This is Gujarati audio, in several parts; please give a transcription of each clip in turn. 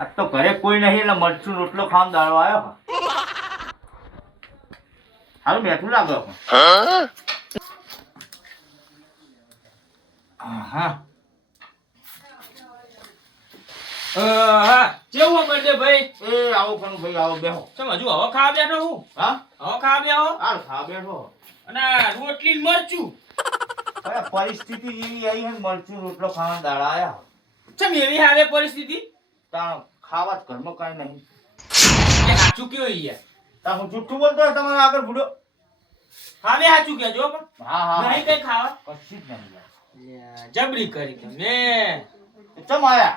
આ તો ઘરે કોઈ નહીં એટલે મરચું રોટલો ખાવાનો દાડો આવ્યો. હારું બેઠું લાગે. હા કેવું બર્થડે ભાઈ? એ આવો કનું ભાઈ આવો બેહો. ચમ હજુ હવે ખાવા બેઠો હું? હા હવે ખાવા બેહો? હાલ ખા બેઠો. અને રોટલી ને મરચું અરે પરિસ્થિતિ એવી આવી હે ને મરચું રોટલો ખાવાના દાડા આવ્યા. ચમ એવી હાલે પરિસ્થિતિ? તાણ ખાવા જ ઘરમાં કાંઈ નહીં. એ સાચું કયો યાર? તા હું જુઠ્ઠું બોલતો હોય તમારે આગળ ભૂડો. હા બે સાચું કહેજો પણ હા હા નહીં કઈ ખાવા કશી જ નહીં યાર. જબરી કરી તમે. ચમ આયા?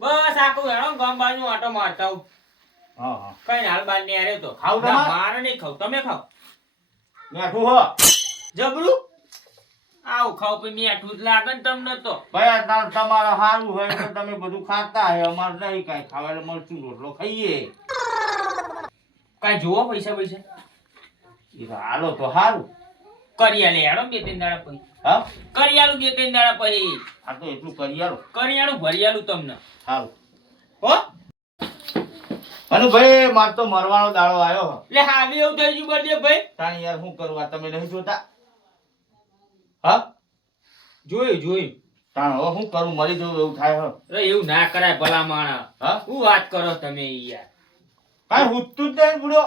બસ આખું હેડો ગામ બાજુ આટો મારતા હું. હા હા કઈ હાલ બાર ને આરે તો ખાવ ના, તમારે? મારે નહીં ખાવ તમે ખાવ. મેઠું હો જબરું આવું ખાવ પછી મીઠું જ લાગે ને તમને તો. ભાઈ તાર તમારે સારું હોય તો તમે બધું ખાતા હે અમારે નહીં કાંઈ ખાવા એટલે મરચું રોટલો ખાઈએ. કઈ જુઓ પૈસા પૈસા એ તો હાલો તો સારું. કરિયાલે હેડો બે ત્રણ દાડા પછી. હા કરિયાલું બે ત્રણ દાડા પછી. આ તો એટલું કરી આલો. કરિયાલું ભરિયાલું તમને સારું. હો અને ભાઈ માર તો મરવાનો દાડો આવ્યો હે. એટલે હાવી એવું થઈ ગયું બર્થડે ભાઈ. તાણી યાર શું કરવા તમે નહીં જોતા? હા જોયું તાણ હવે શું કરું મરી જવું એવું થાય હે. અરે એવું ના કરાય ભલા માણસ. હા શું વાત કરો તમે યાર? કાંઈ હુજતું જ નહીં બુડો.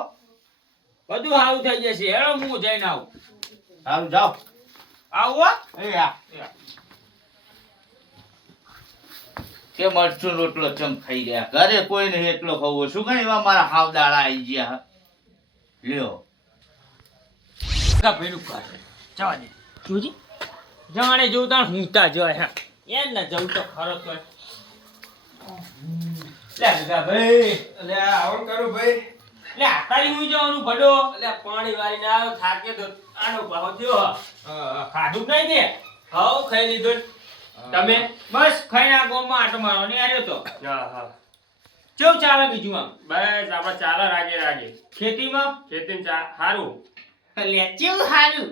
બધું સારું થઈ જશે હેડો હું જઈને આવું. સારું જાઓ. આવું હો? એ આ કે મરચું રોટલો ચમ ખાઈ ગયા ઘરે કોઈ નહીં એટલો ખાવો શું કઈ એવા મારા હાવ દાડા આવી ગયા હે. લ્યો કા ભેરું કર જવા દે જોજી જાણે જોઉં તાણ હુંતા જાય હા એમ ના જવું તો ખરો તો લે ગગા ભાઈ અલે આવું કરું ભાઈ. લે આતારી હું જવાનું ભડો અલે પાણી વાળી ના આવ્યો થાકે તો આનો ભાવ થયો ખાધું જ નહીં તે હાવ ખાઈ લીધો ને. તમે બસ ખાઈને આ ગોમમાં આટો મારો ને આવ્યો તો હા કેવું ચાલે બીજું આમ બસ આપણે ચાલે રાગે ખેતીમાં ખેતીમાં સારું લે કેવું સારું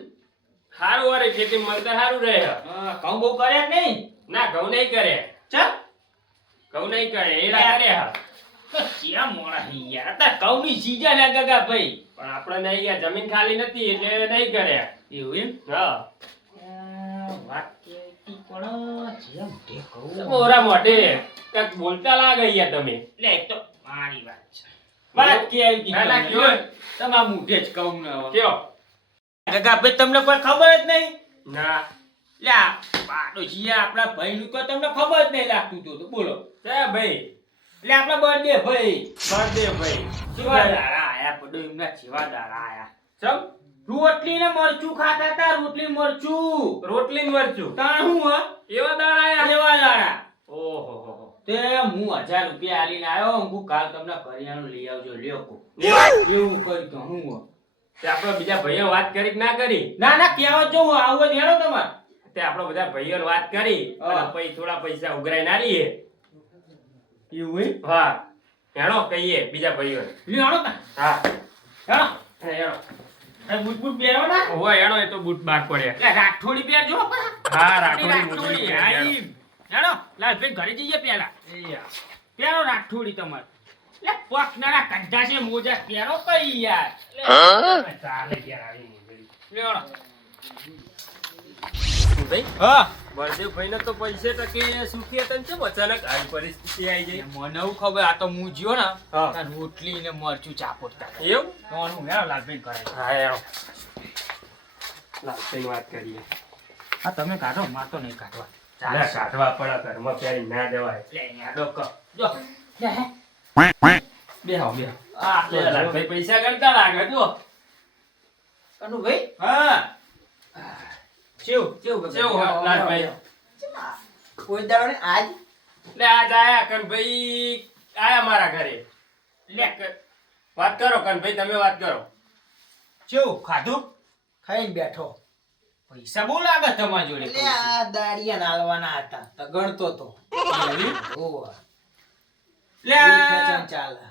સારું વારે ખેતીમાં મળતર સારું રહે હે. ઘઉં બહુ કર્યા જ નહીં ના ઘઉં નહીં કરે ચમ ઘઉં નહીં કરે એડા કરે હા. ક્યાં મોડા હી યાર અત્યારે ઘઉંની સીઝન હે ગગા ભાઈ પણ આપણે નહીં યાર જમીન ખાલી નથી એટલે નહીં કરે એવું એમ હા વાત કેતી પણ જેમ તે કહું ઓરા મોઢે કંઈક બોલતા લાગે યાર તમે. લે એક તો મારી વાત છે વાત કેતી ના, ના, કયો? તમારા મુઢે જ કહું ને હવે. કયો ગગા ભાઈ તમને કોઈ ખબર જ નહીં ના લ્યા બાડો જીયા આપણા ભાઈનું તો તમને ખબર જ નહીં લાગતું તો બોલો છે ભાઈ એટલે આપણા બર્થડે ભાઈ બર્થડે ભાઈ જેવા દાડા આયા પડો એમના જેવા દાડા આયા ચમ રોટલી ને મરચું ખાતા હતા રોટલી મરચું રોટલી ને મરચું તાણ હું હ એવા દાડા આયા એવા દાડા ઓહો હો તે હું 1000 રૂપિયા આલીને આવ્યો હું કાલ તમને કરિયાણું લઈ આવજો લ્યો કો એવું કરી તો હું તે આપણે બીજા ભાઈઓ વાત કરી કે ના કરી ના ના કહેવા જો હું આવું જ હેડો તમાર તે આપણે બધા ભાઈઓ વાત કરી અને પછી થોડા પૈસા ઉઘરાઈ ના લઈએ એવું એમ હા હેણો કહીએ બીજા ભાઈઓ લ્યો હેડો તા હા હેડો હેણો એ બૂટ બૂટ પહેરો ના હોય હેણો એ તો બૂટ બાર પડ્યા એટલે રાખોડી પહેરજો પા હા રાખોડી રાખોડી હાઈ હેડો લાલભાઈ ઘરે જઈએ પહેલા પહેરો રાખોડી તમાર એટલે પકનારા કંઠા છે મોજા પહેરો કઈ યાર ચાલે યાર આવી મોજડી લ્યો ભાઈ હા બળદેવ ભાઈને તો પૈસે ટકે સુખી હતા ને કેમ અચાનક આવી પરિસ્થિતિ આવી ગઈ મને એવું ખબર આ તો હું જ્યો ને હા. ત્યાં રોટલી ને મરચું ચાપોટતા એવું તો હું હેડો લાલભાઈ ઘરે હા હેણો લાસ્ટની વાત કરીએ હા તમે કાઢો માર તો નહીં કાઢવા ના કાઢવા પડે ઘરમાં પહેરી ના દેવાય લે યાડો ક જો લે હે બેહો બેહો આ લે લાલભાઈ પૈસા ગણતા લાગે જો કનુ ભાઈ હા કેવું કેવું લાલભાઈ કોઈ દાડો ને આજ લે આજ આયા કનભાઈ આયા મારા ઘરે લે વાત કરો કનભાઈ તમે વાત કરો કેવું ખાધું ખાઈને બેઠો પૈસા બહુ લાગે તમારી જોડે એટલે આ દાડિયા નાલવાના હતા તો ગણતો તો ઓહ લે ચાલે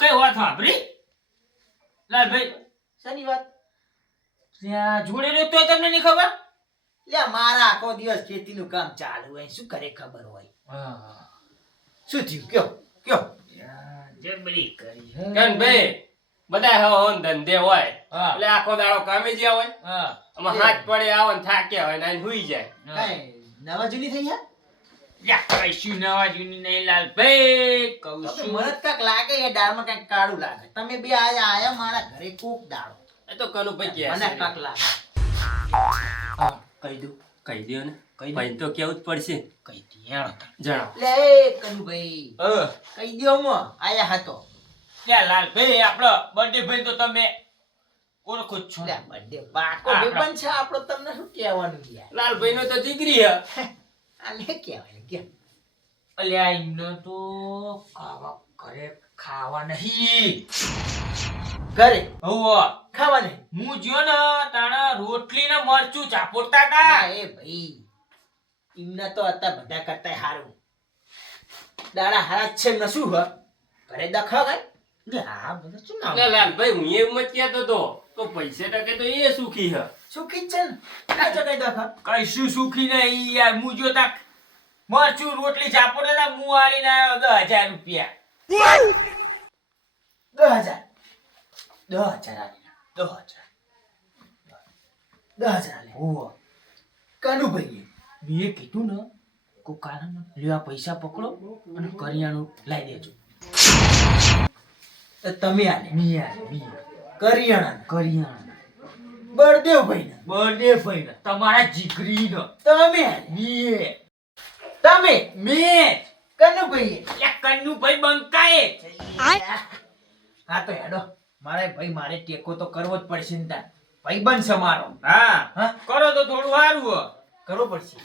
કઈ વાત સાંભળી લાલભાઈ શની વાત ત્યાં જોડે રહેતો હોય તમને નહીં ખબર લે મારા આખો દિવસ ખેતીનું કામ ચાલુ હોય શું કરે ખબર હોય શું થયું કયો કયો જબરી કરી હે. કારણ ભાઈ બધા હવ ધંધે હોય હા. એટલે આખો દાડો કામે જ્યાં હોય હા આમાં હાથ પડે આવો ને થાક્યા હોય ને આઈને હુઈ જાય કાંઈ નવા જૂની થઈ ગયા યા કશું નવા જૂની નહીં લાલભાઈ કહું તો છું મને કાંઈક લાગે એ દાળમાં કાંઈક કાળું લાગે તમે બે આજે આયા મારા ઘરે કોક દાળો એ તો કનુભાઈ કહે મને છે. કાંઈક લાગે કહી દઉં કહી દો ને ભાઈ તો કેવું જ પડશે કઈ દિયાળો જણાવો લે કનુભાઈ હા કઈ દ્યો મો આયા હતો યા લાલભાઈ આપણો બર્થડે ભાઈ તો તમે ઓળખો જ છો લે બર્થડે બાકો હા, બેબન છે આપણો તમને શું કહેવાનું યાર લાલભાઈ નો તો જીગરી હે આ લે કહેવાય કે અલ્યા એમને તો ખાવા ઘરે ખાવા નહીં ઘરે હોવા ખાવા નહીં હું જો ને તાણા રોટલી ને મરચું ચાપોડતા તા ના એ ભાઈ એમના તો હતા બધા કરતા હારું દાડા હારા જ છે એમને શું હ ઘરે દખા ગઈ લે આ બધા શું નામ એટલે લાલભાઈ હું એમ જ કહેતો તો તો પૈસે ટકે તો એ સુખી હે સુખી જ છે ને કાચો કઈ દખા કઈશું સુખી નહીં યાર હું જો તા મરચું રોટલી ચાપોડે તા હું આલીને આવ્યો 10,000 રૂપિયા 10,000 આલે હોવા કનુભાઈ મેં કીધું ને કો કારણ લેવા પૈસા પકડો અને કરિયાણું લાવી દેજો તો તમે આલે મિયા કરિયાણા કરિયાણું બળદેવ ભાઈ ને બર્થડે ભાઈ ને તમારા જીગરી નો તમે આલે મીએ તમે મેં કનુભાઈ યા કન્નુ ભાઈ બંકાએ હા તો હેડો મારે ભાઈ મારે ટેકો તો કરવો જ પડશે ને તાર ભાઈ બન છે મારો હા હા કરો તો થોડું સારું હો કરવો પડશે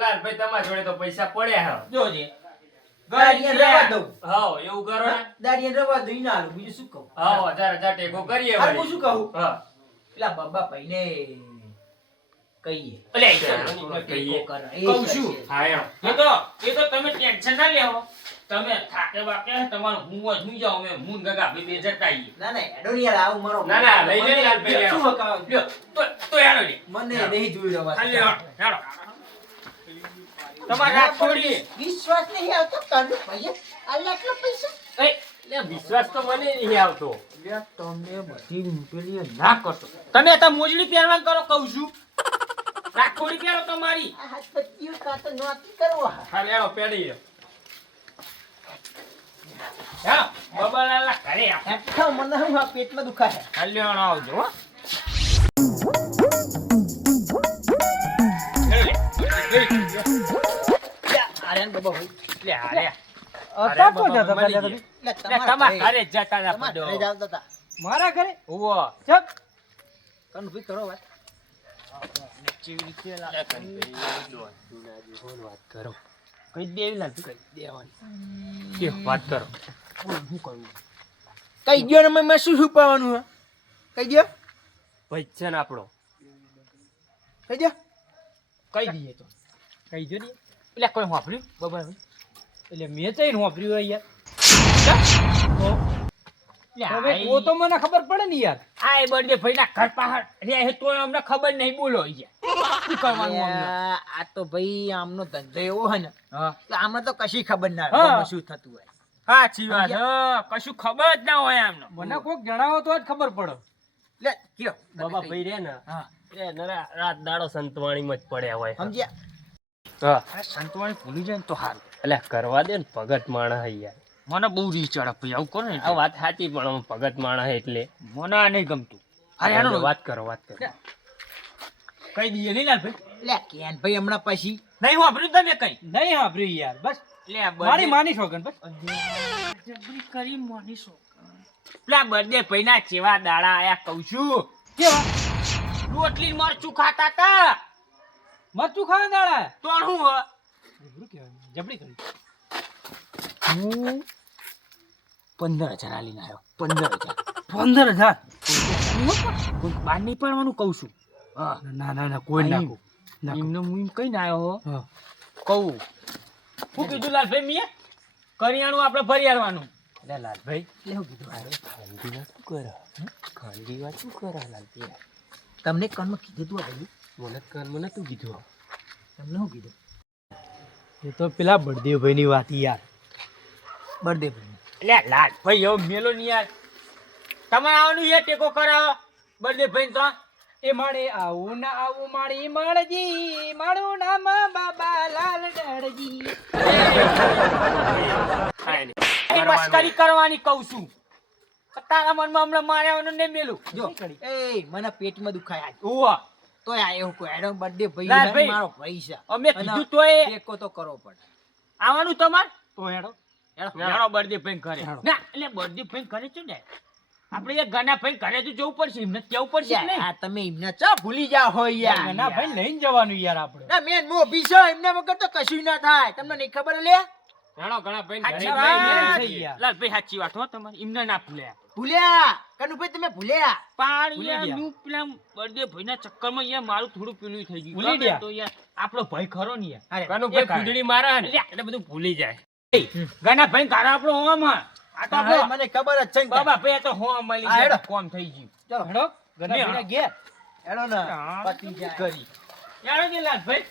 લાલભાઈ તમારા જોડે તો પૈસા પડ્યા હે જોજે દાડિયા રવા દઉં હાવ એવું કરો ને દાડિયા રવા દઉં ના આલું બીજું શું કહું હાવ 1000 ટેકો કરીએ હારું વળી. શું કહું હા પેલા બાબા ભાઈને કહીએ અલે કહીએ. ટેકો કરે. એ કહું છું. કરશે. હા એમ એ તો તમે ટેન્શન ના લેવો તમે થાકે વાકે તમારું હું જ હું જાઉં મેં હું ને ગગા બે જતા આવીએ ના ના હેડો ને યાર આવું મારો ના, ના, લઈ લે મને લાલભાઈ, શું લ્યો. હકાવું? લ્યો તો યાર લે મને નહીં જોઈ રવા હાલે હેડો તમારે રાત છોડી વિશ્વાસ નહીં આવતો કાંડો ભાઈ આટલા આટલા પૈસા એ એટલે વિશ્વાસ તો મને નહીં આવતો તમે બધી પેલી ના કરશો તમે તો મોજડી પહેરવા કરો કહું છું રાખોડી પહેરો તમારી આ હાથ પત્તીઓ કાં તો નોતી કરવો હા લેડો પેડી હા બબલાલા ઘરે આપ હેઠા મને હું આ પેટમાં દુખાય હાલ્યો આવજો હો આર્યન બાબા ભાઈ લે હાલે અતા કો જતા લે તમારા ઘરે જ જતા ના તમારા પડો ઘરે જ આવતા હતા મારા ઘરે ઓવો ચપ કન ભઈ કરો વાત વાત કરો કઈ દેવી લાગી કઈ દેવાની કે વાત કરો શું કરવું કઈ ગયો ને મેં શું છુપાવવાનું હે કઈ ગયો પૈસા આપણો કઈ ગયો કઈ દઈએ તો કઈ જો ને એટલે કોઈ વાપર્યું બબા એટલે મેં ચઈને વાપર્યું હોય યાર ઓ તો મને ખબર પડે ને યાર આ એ બર્થડે ભાઈના ઘર પાહડ રે તો અમને ખબર નહીં બોલો યાર શું કરવાનું અમને આ તો ભાઈ આમનો ધંધો એવો હે ને હા કે આમને તો કશી ખબર ના હા. હોય શું થતું હોય સાચી વાત કશું ખબર જ ના હોય એમને મને કોક જણાવો તો જ ખબર પડે લે કયો બાબા ભાઈ રે ને હા એ નરા રાત દાડો સંતવાણીમાં જ પડ્યા હોય સમજ્યા હા આ સંતવાણી ભૂલી જાય ને તો સારું એટલે કરવા દે ને ભગત માણસ હે યાર મને બહુ રીચ ચડે ભાઈ આવું કરો ને આ વાત સાચી પણ આમ ભગત માણસ હે એટલે મને આ નહીં ગમતું અરે હેડો વાત કરો કઈ દઈએ નહીં લાલ ભાઈ લે કેન ભાઈ હમણાં પછી નહીં વાપર્યું તમે કઈ નહીં સાંભળ્યું યાર બસ લે મારી માની શોગન બસ જબરી કરી મોની સો પેલા બર્થડે ભાઈના ચેવા દાડા આયા કહું છું કેવા રોટલી ને મરચું ખાતા તા મરચું ખાવા દાડા તો શું હ જબરું કહેવાય જબરી કરી હું 15,000 આલીને આવ્યો 15,000 15,000 કોઈ બહાર નહીં પાડવાનું કહું છું હા ના ના ના કોઈ નાખું એમને હું એમ કઈ ના આવ્યો હા કહું શું કીધું લાલભાઈ મિયા કરિયાણું આપણે ભરી આવવાનું એટલે લાલભાઈ લેવું કીધું ખાનગી વાત શું કરે ખાનગી વાત શું કરે લાલભાઈ તમને કનમાં કીધું તું આ ભાઈ મને કાનમાં નતું કીધું તમને શું કીધું એ તો પેલા બળદેવભાઈ ની વાત યાર બર્થડે એટલે લાલભાઈ એવો મેલો નહીં યાર. તમારે આવવાનું છે ટેકો કરાવો બર્થડે ભાઈ તો. એ માળે આવું ના આવું માળી માળજી, મારું નામ બાબા લાલ ડરજી. એ મસ્કરી કરવાની કહું છું. તારા મનમાં હમણાં મારે આવવાનું નહીં મેલું. જો એ મને પેટમાં દુખાય આજ ઉવા. તોય આયો કોઈ એનો બર્થડે ભાઈ ના છે, ભાઈ. મારો ભાઈ છે અમે કીધું તોય ટેકો તો કરવો પડે. આવવાનું તમારે તો હેડો. હેડો બર્થડે ભાઈ ઘરે. ના એટલે બર્થડે ભાઈ ઘરે છે ને આપણે એક ગાના ભાઈ ઘરે તો જવું પડશે એમને કેવું પડશે કે નહીં? આ તમે એમને ચા ભૂલી જાઓ હો યાર. ના ભાઈ લઈને જવાનું યાર આપણે. ના મેન મોભી છે એમને વગર તો કશું ના થાય. તમને નહીં ખબર લે? હેડો ઘણા ભાઈ સાચી ઘરે વાત. જઈએ. થઈ ગયા. લાલભાઈ સાચી વાત હો તમારી એમને ના ભૂલ્યા. ભૂલ્યા કનુભાઈ તમે ભૂલ્યા. પણ ભૂલી યાર ગયા. હું પેલા બર્થડે ભાઈના ચક્કરમાં યાર મારું થોડું પેલું થઈ ગયું. ભૂલી ગમે ગયા. તો યાર આપણો ભાઈ ખરો ને યાર. અરે કનું એ ભાઈ કાંઈ. ફૂદડી મારે હે ને લ્યા. એટલે બધું ભૂલી જાય. ગાના ભાઈ ઘરે આપણો હોમ હા. આ તો હા, આપણો મને ખબર જ છે ને. બાબા ભાઈ આ તો હોમ મળી હા, ગયા હેડો. કોમ થઈ ગયું. ચલો હેડો ગના લે, ભીના ઘેર. હેડો ને હા. પતી જાય. કરી યાર કે લાલભાઈ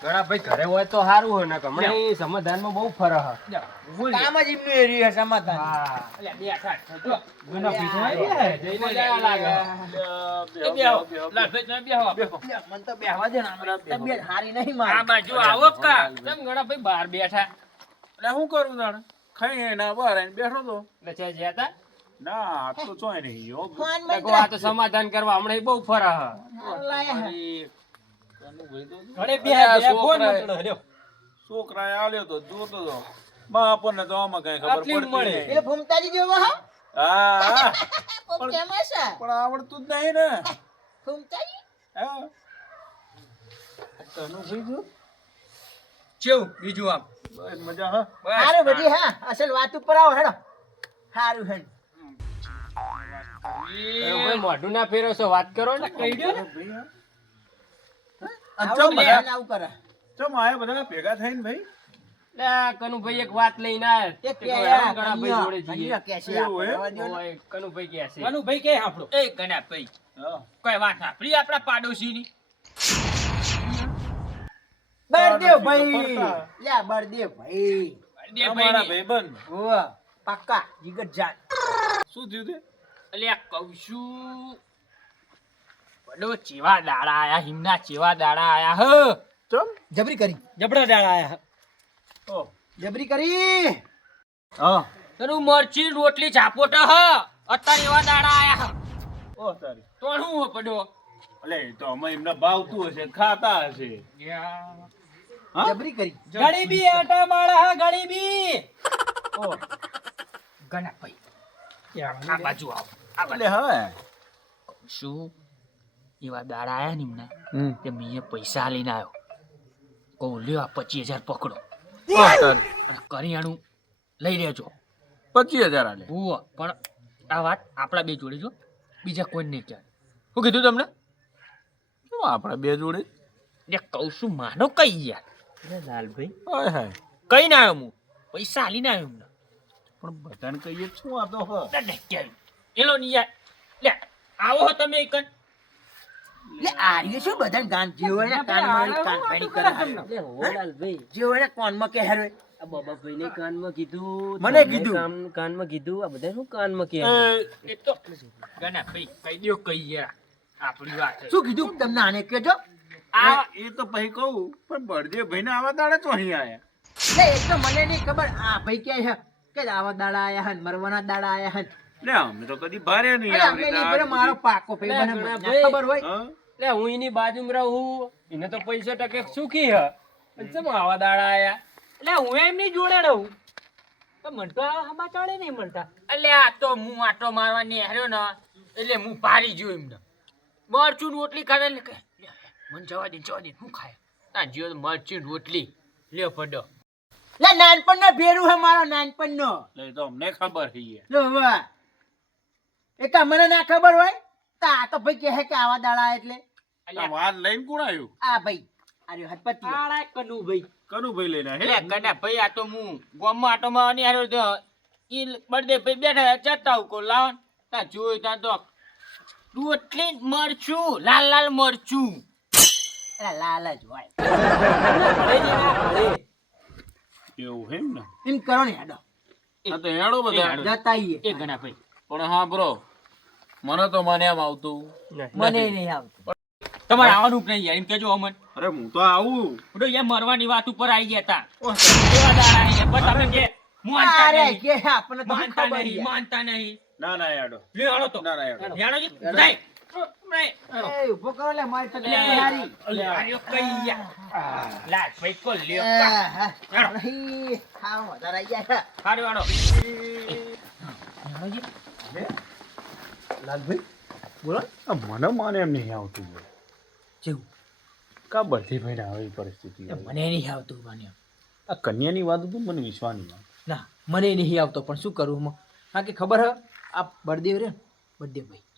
ઘણા ભાઈ ઘરે હોય તો સારું હોય ને હમણાં એ સમાધાનમાં બહુ ફરક હે. કામ જ એમનું એરિયા સમાધાન. હા એટલે બે થાક જો ગના ભીના આવ્યા. જઈને જાય લાગે. એ બેહો લાલભાઈ તમે બેહો લે, મને તો બેહવા દે ને હમણાં. તબિયત હારી નહીં મારી. આ બાજુ આવો કા કેમ ઘણા ભાઈ બહાર બેઠા એટલે શું કરું તાણે ખાઈ એના બહાર આવીને બેઠો તો એટલે છે જ્યાં તા? ના આ તો ચોય નહીં ગયો ફોન એટલે કહું આ તો સમાધાન કરવા હમણાં એ બહુ ફરક હે. લાયા. ઘરે બે અરે આ બે ફોન છોકરાએ- મંતડો હેડો. છોકરાએ આલ્યો તો જોતો તો માં આપણને તો આમાં કઈ ખબર આટલી પડતી મળે. નહીં. એટલે ફૂમતાજી જેવો હા? હા હા. ઓ કેમાં છે? પણ આવડતું જ નહીં ને ફૂમતાજી? હા તનું ભાઈ કેવું બીજું આમ બસ મજા હા હારું બધી હા અસલ વાત ઉપર આવો હેડો. હારું હેડ. એ ભાઈ મોઢું ના ફેરવશો વાત કરો ને. કહી દો ને. ભાઈ હા. આવો ચમ બધા બધા આવું કરે. ચમ આયા બધા ભેગા થઈને ભાઈ એટલે આ કનુભાઈ એક વાત લઈને આયા. તે તે કે કહો, યાર, હેડો ઘણા ભાઈ જોડે જઈએ. કન્યા કે છે એવું હે? આપણે જવા દ્યો ને. ઓય, કનુભાઈ કહે છે. મનુભાઈ કે હાંભળો. એ ગાના ભાઈ હા કોઈ વાત સાંભળી આપણા પાડોશીની બળદેવ તો ભાઈ ફરતા. લ્યા બળદેવ ભાઈ બર્થડે અમારા ભાઈ ભાઈબંધ ઓવા પાક્કા જીગર જાન. શું થયું તે એટલે કહું છું બડો ચેવા દાડા આયા હિમના ચેવા દાડા આયા હ ચમ જબરી કરી જબરા દાડા આયા. ઓ જબરી કરી. હા તનું મરચી રોટલી ઝાપોટ હ અત્યારે એવા દાડા આયા હ ઓ તારી તો શું પડો એટલે એ તો અમે એમને ભાવતું હશે ખાતા હશે હા જબરી કરી. ગરીબી આટા માળા હા ગરીબી. ઓ ગાના ભાઈ આ બાજુ આવો એટલે હા શું એવા દાડા આયા ને એમના હમ તે મેં પૈસા લઈને આવ્યો કહું લ્યો આ 25,000 પકડો ઓ તારી અને કરિયાણું લઈ લેજો 25,000 આલે હુઓ પણ આ વાત આપણા બે જોડે જો બીજા કોઈ નહીં કહે શું કીધું તમને શું આપણે બે જોડે એટલે કહું છું માનો કઈ યાર અરે લાલભાઈ હાય હાય કઈ ના આવ્યો હું પૈસા હાલી ના આવ્યો એમને પણ બધાને કહીએ તો શું આ તો હ એલો ની યાર લે આવો હો તમે એક લે આર્ય શું બધા ગાન જે હોય ને કાનમાં કાન પાણી કરે જે હોય ને કાનમાં કે હેરો મને કીધું કાનમાં કીધું આ બધા શું કાનમાં કહે એ તો ગના ભાઈ કઈ દ્યો કઈ યાર આપણી વાત છે. શું કીધું તમને આને કહેજો. આ એ તો પછી કહું પણ બળદેવ ભાઈને આવા દાડે તો અહીં આયા લે એક તો મને નહીં ખબર આ ભાઈ કે છે કે આવા દાડા આયા હન મરવાના દાડા આયા હન. લે અમે તો કદી ભારે નહીં અરે અમને નહીં ખબર, મારો પાકો ભાઈ મને ઘણા ના ભાઈ. ખબર હોય. હા એટલે હું એની બાજુમાં રહું એને તો પૈસા ટકે સુખી હ અને ચમ આવા દાડા આયા એટલે હું એમની જોડે રહું તો મને તો આ સમાચાર નહીં મળતા. એટલે આ તો હું આટો મારવા નેહર્યો ને એટલે હું ભારી ગયો એમને મરચું રોટલી ખાધા એટલે કે લે, મને જવા દે શું ખાય ના જીઓ તો મરચું રોટલી લ્યો પડો લે નાનપણનો ભેરું હે મારો નાનપણનો. એટલે એ તો અમને ખબર છે યાર. લો વાહ. એ તો મને ના ખબર હોય તો આ તો ભાઈ કહે કે આવા દાડા એટલે આ વાત લઈને કોણ આવ્યું આ ભાઈ અરે હરપતિ આડા કનું ભાઈ. કનું ભાઈ લઈને એટલે આવ્યા? ગડા ભાઈ આ તો હું ગામમાં આટો મારવા નેહર્યો તો ઈ બર્થડે ભાઈ બેઠા જતા હું કો લાવ તા જોયું તા તો રોટલી મરચું લાલ લાલ મરચું એટલે લાલ જ હોય. એવું એમ ને એમ કરો ને હેડો આ તો હેડો બધા જતા આઈએ. એ ગણા ભાઈ પણ હા બ્રો મને તો મને એમ આવતું મને નહીં આવતું. તમારે આવવાનું જ નહીં યાર એમ કેજો અમન અરે હું તો આવું બડો યાર મરવાની વાત ઉપર આવી ગયા તા કેવા દાડા આવી ગયા. બસ આપણે કે માનતા અરે નહીં, કે આપણને તો માનતા ખબર નહીં, યાર. માનતા નહીં. ના ના હેડો લે હાલો તો ના ના હેડો યાડો જી જાય એ ઊભો કરો લે મારી તો લે હારી. આર્યો કઈ યાર લાટ ભાઈ કો લ્યો આહા. નહીં, ખાવા વધારે આઈ ગયા. હારું હાલો લાલભાઈ બોલો આ મને મને એમ નહીં આવતું બોલ. જેવું કા બધી ભાઈ આવી પરિસ્થિતિ એ મને નહીં આવતું માન્યો. આ કન્યાની વાત તો મને વિશ્વાસ નહીં આવે. ના મને નહીં આવતો પણ શું કરું હું હા કે ખબર હે આ બળદેવ રે બળદેવ ભાઈ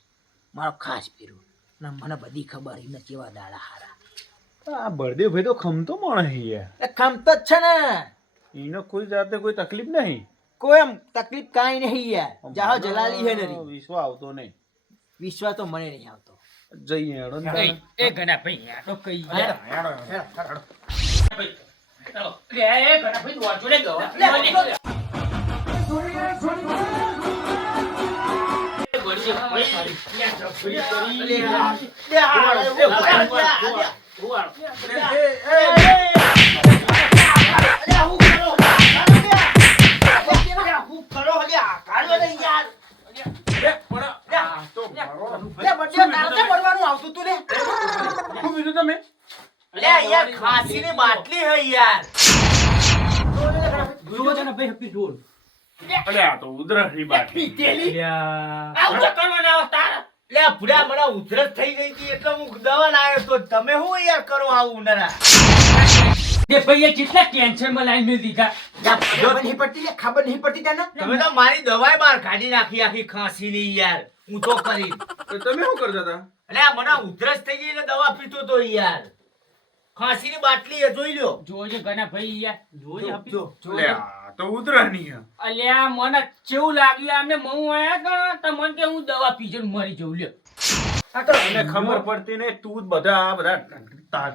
મારો ખાસ પીરો ના મને બધી ખબર એમને કેવા દાડા હારા આ બળદેવ ભાઈ તો ખમતો માણસ છે યાર. એ ખમતો જ છે ને એને કોઈ જાતે કોઈ તકલીફ નહીં. કોઈ એમ તકલીફ કાંઈ નહીં યાર જાહો જલાલી હે નરી વિશ્વાસ આવતો નહીં. વિશ્વાસ તો મને નહીં આવતો જઈએ હેડો ને એ તારે. એ ગણા ભાઈ યાડો કઈ હેડો, યાર હેડો. ચાલો લે એ ગણા ભાઈ વાંચો લે ગવા શું કીધું તમે? ખાંસીની બાટલી હે યાર. અરે આ તો ઉધરસની બાટલી. આવું તો કરવાના આવો તારા લે આ ભૂડા મને ઉધરસ થઈ ગઈ હતી એટલે હું દવા લાવ્યો તો તમે શું યાર કરો આવું નરા? તે ભાઈએ કેટલા ટેન્શન માં લાઈન મેં દીધા ખબર નહીં પડતી લે, ખબર નહીં પડતી તને તમે તો મારી દવાઈ બહાર કાઢી નાખી આખી ખાંસીની યાર ઊંચો કરી. તો તમે શું કરતા હતા? એટલે આ મને ઉધરસ થઈ ગઈ એટલે દવા પીતો તો યાર. ખાંસીની બાટલી એ જોઈ લ્યો. જોજે ગણા ભાઈ યાર લે આ તો ઉધરસની છે. અલ્યા મને કેવું લાગ્યું આમને મઉ આયા તો મને કે હું દવા પીજે ને મરી જઉં લ્યો આ તો મને ખબર પડતી નહીં. તું જ બધા આ બધા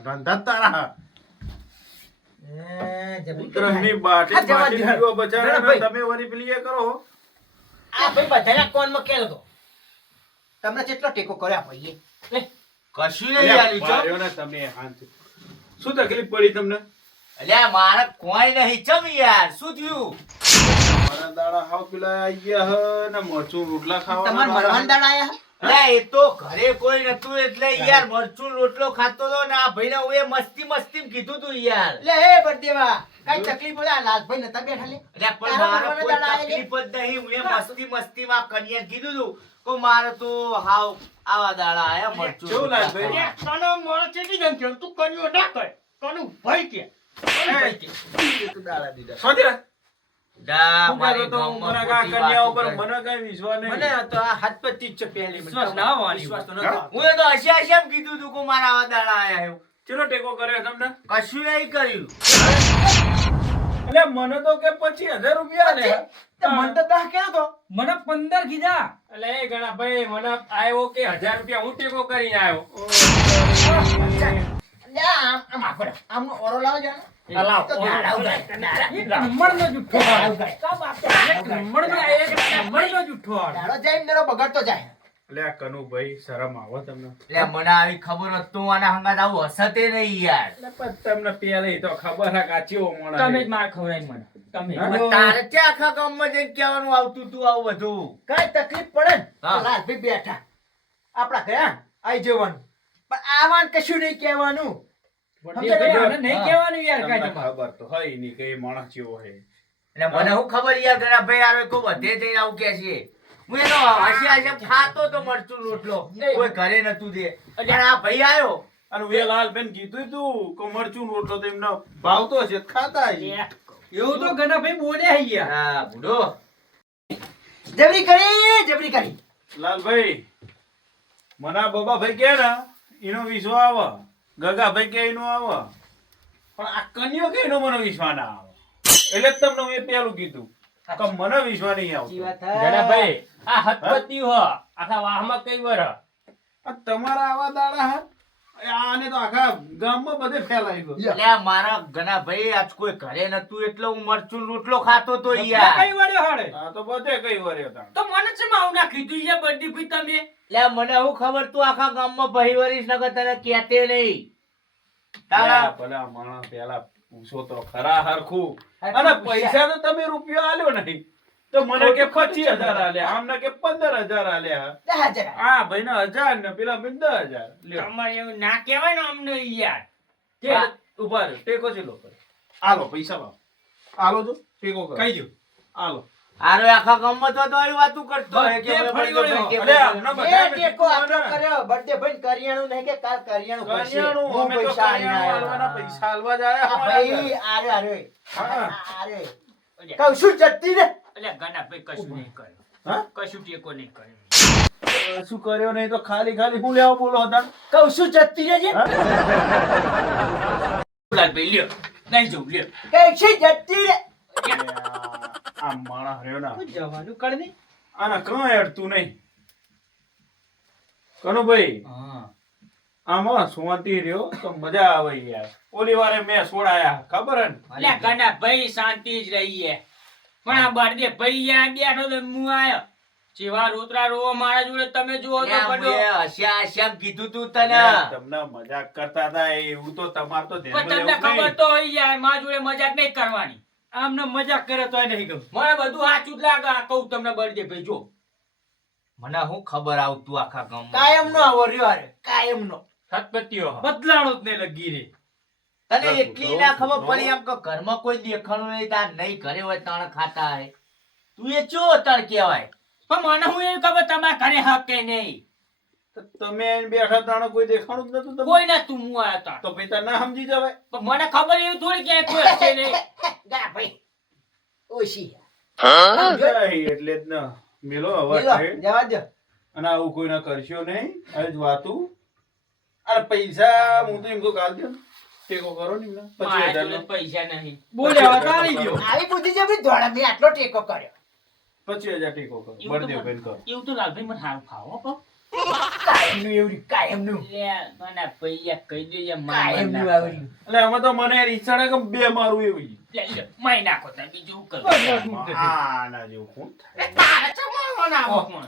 ધંધા તારા. ઉધરસની બાટલી આ જવા બાટલી દે. પીવો બચારા ના, ભાઈ. તમે વળી પેલી એ કરો. આ ભાઈ બધાના કોનમાં કેલો તો તમને કેટલો ટેકો કર્યો આ ભાઈએ કશું નહીં યાર ઈ તો. માર્યો ને તમે હાથ. શું તકલીફ પડી તમને? અલ્યા મારે કોઈ નહીં ચમ યાર શું થયું? મારા દાડા હાવ પેલા આઈ ગયા હ ને મરચું રોટલા તમાર ખાવાના મરવાન દાડા આયા હે? અલ્યા એ તો ઘરે કોઈ નતું એટલે યાર મરચું રોટલો ખાતો તો ને આ ભાઈને હું એ મસ્તી કીધું તું યાર. લે હે બળદેવા કઈ તકલીફ હોય આ લાલભાઈ નતા બેઠા લે અલ્યા પણ તારા મારે મરવાના કોઈ દાડા આયા તકલીફ જ નહીં. હું એ મસ્તીમાં કન્યાને કીધું તું કે મારે તો હાવ આવા દાડા આયા મરચું કેવું રોટલા લાગે ભાઈ? ખાવા. તને મોળે ચેટી જન કે તું કર્યો ના કર તને ભાઈ કે સોધ્યા? જા, શું મારી કહેતો તો હું ગામમાં મને ખોટી કન્યા વાતો ઉપર કરે. મને કઈ વિશ્વાસ નહીં. મને તો આ હાથ પર ચીજ છે પહેલી વિશ્વાસ ના આવવાની. વિશ્વાસ તો નતો. હા? હું એ તો હસી એમ કીધું તું કે મારા આવા દાડા આયા એવું. ચેલો ટેકો કર્યો તમને? કશું નહીં કર્યું. એટલે મને તો કે 25,000 રૂપિયા લે. તે મન તો દહ કેવો તો મને 15 કીધા. એટલે એ ગણા ભાઈ મને આવ્યો કે 1000 રૂપિયા હું ટેકો કરીને આવ્યો. લે આમ આખો રે. આમનો ઓરો લાવો જાને લાવ. તો દાડા ઉગાય, દાડા. એક નંબરનો જુઠ્ઠો દાડા આડો. ઉગાય. એક નંબરનો જુઠ્ઠો આડો. દાડો જાય ને દાડો બગાડતો જાય એટલે આ કનુભાઈ શરમ આવો તમને? એટલે મને આવી ખબર હોત તો આના હંગાત આવું હસતે નહીં યાર. એટલે પણ તમને પહેલી તો ખબર હે કે આ ચેવો માણસ તમે જ છે. માર ખવડાવી મને તમે હા? પણ તારે ત્યાં આખા ગામમાં જઈને કહેવાનું આવતું તું આવું બધું. કઈ તકલીફ પડે ને હા. તો લાલભાઈ બેઠા આપડા ગયા આઈ જવાનું પણ આવાન કશું નહીં કહેવાનું પણ એ ભાઈ આને નહીં હા. કહેવાનું યાર તમને કાંઈ તમારે. ખબર તો હોય નહીં કે એ માણસ ચેવો છે. એટલે મને હું ખબર યાર ઘણા ભાઈ આવે કોઈ બધે જઈને આવું કે છે. હું એનો હસી ખાતો તો મરચું રોટલો કોઈ ઘરે નતું દે. અને આ ભાઈ આવ્યો અને વેલાલબેન કીધું તું કે મરચું રોટલો તો એમનો ભાવતો હશે તો ખાતા હશે. એવું તો ગણાભાઈ બોલ્યા હે યાર. હા બુડો જબરી કરી લાલભાઈ મને આ બબાભાઈ કે ને એનો વિશ્વાસ આવે, ગગાભાઈ કે એનો આવે, પણ આ કન્યો કે એનો મને વિશ્વાસ ના આવે. એટલે જ તમને મેં પેલું કીધું કે મને વિશ્વાસ નહીં આવતો. ગણાભાઈ આ હતપતિ હો આખા વાહમાં કઈ વર આ તમારા આવા દાડા હા આને તો આખા ગામમાં બધે ફેલાઈ ગયો. અલ્યા મારા ઘણા ભાઈ આજ કોઈ ઘરે નતું એટલે હું મરચું રોટલો ખાતો તો યાર. કઈ વળ્યો હાડે આ તો બધે કઈ વર્યો તાણ. તો મને છે આવું ના કીધું યાર બર્થડે ભાઈ તમે. અલ્યા મને હું ખબર તું આખા ગામમાં ભાઈ વરીશ નકર તને કહેતે નહીં. તારા ભલા માણસ પેલા પૂછો તો ખરા હરખું. અને પૈસા તો તમે રૂપિયો આલ્યો નહીં તો મને કે 25,000 આલ્યા, આમને કે 15,000 આલ્યા. 10,000. આ ભાઈને 1,000 ને પેલા ભાઈને 10,000. લ્યો. તમારે એવું ના કહેવાય ને અમને યાર. તે ઉભા રહ્યો, ટેકો ચેલો કરે. આલો પૈસા લાવો. આલો જો ટેકો કરો. કહી દો આલો. આરો આખા ગામમાં તો તારી વાતું કરતો હોય કે બધે ફરી વળ્યો. કે અલ્યા, હમણાં એ બધાને ટેકો કીધું આટલો ને. કર્યો. birthday ભાઈને કરિયાણું નહીં કે કાલ કરિયાણું કરશે. કરિયાણું, હું અમે તો પૈસા આલીને કરિયાણું આવ્યો. આલવાના પૈસા આલવા જ આયા આ અમારા ભાઈ, ઘરે. આરે, આરે. હા. આરે. અલ્યા, કહું છું જતી રે. અલ્યા ગાના ભાઈ કશું નહીં કર્યું. હા? કશું ટેકો નહીં કર્યો. શું કર્યો નહીં તો ખાલી ખાલી હું લેવા બોલો હતા. કહું છું જતી રહેજે. લાલભાઈ લ્યો. નહીં જવું લ્યો. કહું છું જતી રે. આ માણસ રહ્યો ના હું જવાનું કર દે. આના કઈ અડતું નહીં. કનુભાઈ આમાં શાંતિ રહ્યો તો મજા આવે યાર. ઓલી વારે મેં છોડાયા ખબર હે ને? અલ્યા ગાના ભાઈ શાંતિ જ રહીએ. પણ આ બર્થડે ભાઈ યાર બેઠો તો હું આયો. જેવા રોતરા રોવો મારા જોડે તમે જુઓ તો અલ્યા પડો. મેં હસ્યા કીધું તું તને. તમને મજાક કરતા હતા એવું તો તમારે તો પણ ધ્યાનમાં તમને લેવું ખબર નહીં. તો હોય યાર મારા જોડે મજાક નહીં કરવાની. આમને મજાક કરે તોય નહીં ગમ મને બધું સાચું જ લાગે. આ કહું તમને બર્થડે ભાઈ જો. મને હું ખબર આવતું આખા ગામમાં. કાયમનો આવો રહ્યો હારે. કાયમનો. સતપતિઓ બદલાણો જ નહીં લગી રે તને એટલી ના ખબર પડી એમ કે ઘરમાં કોઈ દેખાણું નહીં તાર નહીં ઘરે હોય તાણ ખાતા હે. તું એ ચો તાર કહેવાય. પણ મને હું એવું ખબર તમારા ઘરે હક કે નહીં. તો તમે આઈને બેઠા તાણે કોઈ દેખાણું જ નતું તમને? કોઈ ના તું હું આયો તાર. તો પછી તાર ના સમજી જવાય. પણ મને ખબર એવી થોડી કે કોઈ હશે નહીં. ગા ભાઈ. ઓછી. જાય એટલે જ ના મેલો અવાજ મેલો, છે. જવા દો. અને આવું કોઈ ના કરશો નહીં. આવી જ વાતું. અરે પૈસા હું તો એમ તો કાલ દઉં. ટેકો કરો ને એમને. મારા 25,000 જોડે નો. પૈસા નહીં. બોલ્યા તાળી ગયો આવી બુદ્ધિ જબરી દોડા મેં આટલો ટેકો કર્યો. 25,000 ટેકો કરો. એવું તો બળદેવ ભાઈને કરો. એવું તો લાલભાઈ મને હારું ખાવો પણ. કાયમનું એવું કાયમનું. લે, મને પૈયા કહી દેજે કાયમનું માર આવડ્યું. એટલે અમે તો મને રીસાડે કે બે મારું એવી. માઈ નાખો તમે બીજું શું કરું. આના જેવું કોણ થાય? તારે ચમાવવાનો આવો પણ.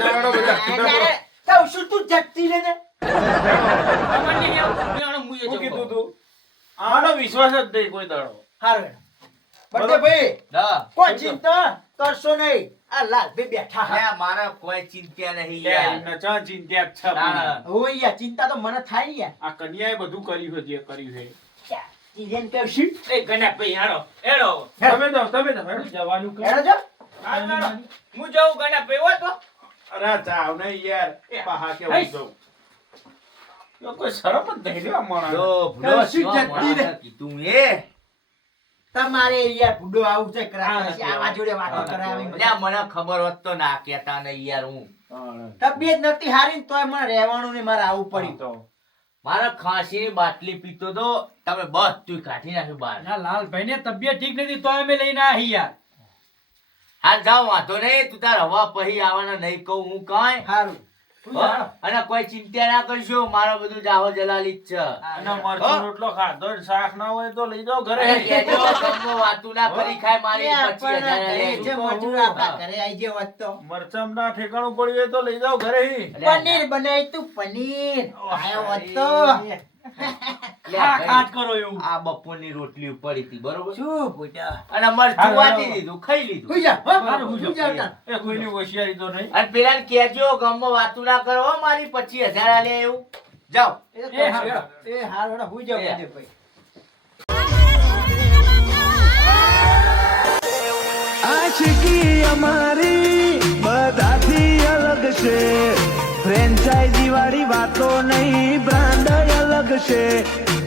હજારો બધા છૂટા પડો. તારે કહું છું તું જતી રહે ને. તમને એવું મેળો મુએ શું કીધું જવો. તું? આનો વિશ્વાસ જ નહીં કોઈ દાડો. હારું હેડો. બર્થડે ભાઈ હા. કોઈ ચિંતા કરશો નહીં. આ લાલભાઈ બેઠા હા. અલ્યા મારા કોઈ ચિંતા નહીં લે, યાર. એમને ચા ચિંતા જ છે. તારા. ઓય યાર ચિંતા તો મને થાય ને યાર. આ કન્યાએ બધું કર્યું છે જે કર્યું છે. તીરેન કહું છું. એ ગણા ભાઈ હારો હેડો. તમે જાઓ, તમે જાઓ, હેડો. જવાનું કર હેડો જો. હું જાઉં ગણા ભાઈ હો તો. અરે જાઓ ને યાર. પાહા કે હું જાઉં. યો કોઈ શરમ જ નહીં લ્યો આ માણસને. જો ભૂલો શું શું જતી રે? માણસે કીધું એ. તમારે યાર બુડો આવું છે કરાવે છે. આવા જોડે વાતો કરાવે. અલ્યા મને ખબર હોત તો ના કહેતા નહીં યાર હું. તબિયત નથી હારી ને તોય મને રહેવાનું ને મારે આવું પડ્યું. તો મારા ખાંસીની બાટલી પીતો તો તમે બધું કાઢી નાખ્યું બહાર. ના લાલભાઈ ને તબિયત ઠીક નથી તોય અમે લઈને આહી યાર હાલ જાઓ વાંધો નહીં તું તાર હવા પહી આવવાના નહીં કહું હું કાંઈ. હારું. હો? અને કોઈ ચિંતા ના કરશો મારા બધું જાહો જલાલી જ છે. અને મરચું રોટલો ખાધો ને શાક ના હોય તો લઈ જાઓ ઘરે. અરે કહેજો, ગમો વાતું ના કરી ખાય મારી એ 25,000 આપણને લે. કહે છે મજૂર આપણા ઘરે આઈ જે હોત તો. મરચમ ના ઠેકાણું પડ્યું હોય તો લઈ જાઓ ઘરે. પનીર બનાવી તું પનીર આયો હોત તો. લે, ખા ભાઈ, ખાટ કરો એવું આ બપોરની રોટલી પડી હતી બરોબર શું પૂછ્યા? અને મરચું વાટી દીધું ખાઈ લીધું. હુઈ જા, હો? હારું, હુઈ હુઈ જા તાર. એ કોઈની હોશિયારી તો નહીં. અને પેલા કહેજો ગામમાં વાતું ના કરો હો, મારી 25,000 આલે એવું. જાઓ. એ હારું, એ હારું, હેડો, હુઈ જાઓ એ. બધે ભાઈ. આશિકી અમારી બધાથી અલગ છે, ફ્રેન્ચાઇઝી વાળી વાતો નહીં, બ્રાન્ડ અલગ છે.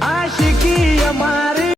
આશિકી અમારી